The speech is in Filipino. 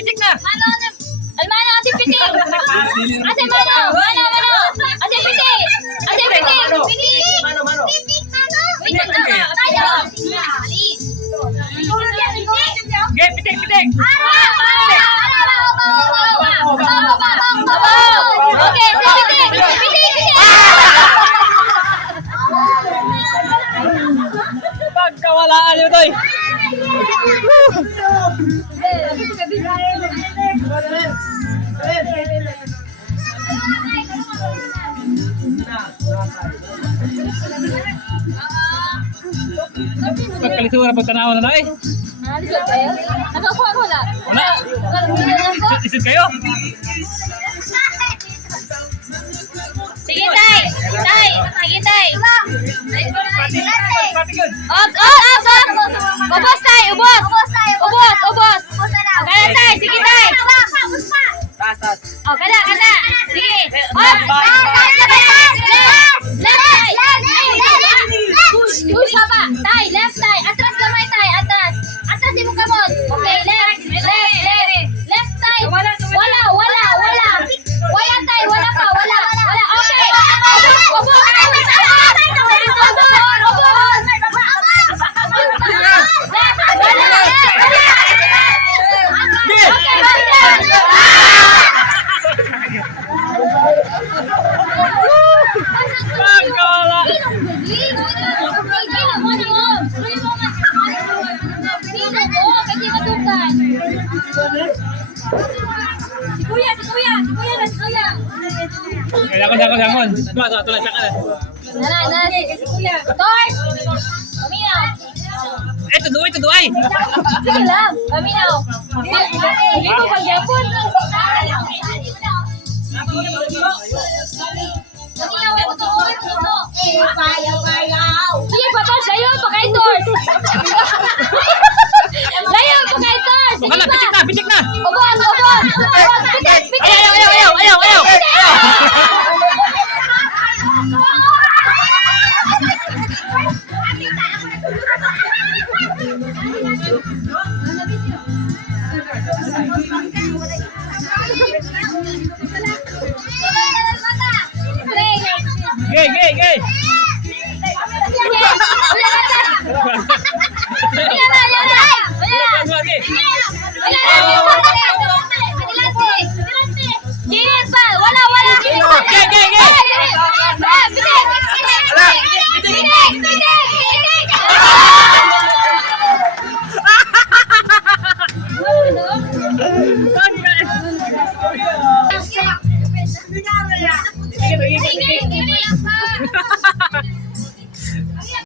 Pitik na. Almana kasi pitik. Ase mano. Ase pitik. Ase pitik. Pitik. Mano. Wait lang. Tayo. Okay, pitik. Okay, pitik. Pagkawalaan nyo, Toy. Pagkalisuran, pagtanaw na eh. Nakakuha ko na. Wala. Isid kayo? Sige, tay. Sige, tay. Pati good. Ops. Ubos, tay. Ubos. Kaya, tay. Sige, tay. Taas. Oh, kada. Sige. Ops. Left. Push pa. Tay, left, tay. Atras kamay, tay. Atras. Atras yung kamot. Okay, left. Left, tay. Wala. Wala, tay. Wala pa. Okay. Ubos. Pagkawala. Si kuya. Dangon. Tuloy sa kanan. Nanay, si kuya. Tors! Paminaw. Tuduay. Sige lang, paminaw. Hindi ko pagyapon. Paminaw, ay puto. Sige, patos, layo pa kay Tors. Layo pa kay Tors. Sige Wala, pa. pitik na. Ubos. Pitik. Ayaw. Gay. Sige.